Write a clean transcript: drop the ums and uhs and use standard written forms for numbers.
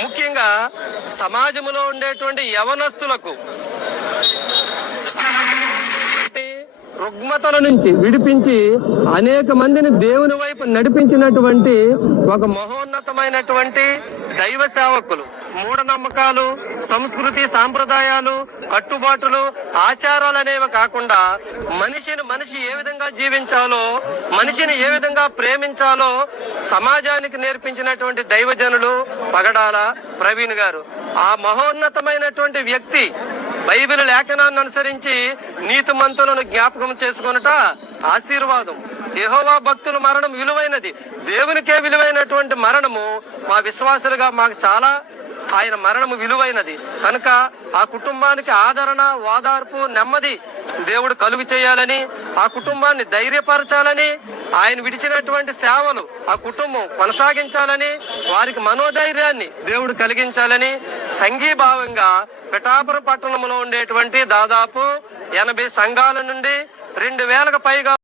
ముఖ్యంగా సమాజంలో ఉండేటువంటి యవనస్తులకు రుగ్మతల నుంచి విడిపించి అనేక మందిని దేవుని వైపు నడిపించినటువంటి ఒక మహోన్నతమైనటువంటి దైవ సేవకులు. మూఢనమ్మకాలు, సంస్కృతి, సాంప్రదాయాలు, కట్టుబాటులు, ఆచారాలు అనేవి కాకుండా మనిషి ఏ విధంగా జీవించాలో, మనిషిని ఏ విధంగా ప్రేమించాలో సమాజానికి నేర్పించినటువంటి దైవజనులు పగడాల ప్రవీణ్ గారు. ఆ మహోన్నతమైనటువంటి వ్యక్తి బైబిల్ లేఖనాన్ని అనుసరించి నీతిమంతులను జ్ఞాపకం చేసుకొనుట ఆశీర్వాదం. యెహోవా భక్తుల మరణం విలువైనది, దేవునికే విలువైనటువంటి మరణము మా విశ్వాసులుగా మాకు చాలా ఆయన మరణము విలువైనది. కనుక ఆ కుటుంబానికి ఆదరణ, ఓదార్పు, నెమ్మది దేవుడు కలుగు చేయాలని, ఆ కుటుంబాన్ని ధైర్యపరచాలని, ఆయన విడిచినటువంటి సేవలు ఆ కుటుంబం కొనసాగించాలని, వారికి మనోధైర్యాన్ని దేవుడు కలిగించాలని సంఘీభావంగా పిఠాపురం పట్టణంలో ఉండేటువంటి దాదాపు 80 సంఘాల నుండి 2000కు పైగా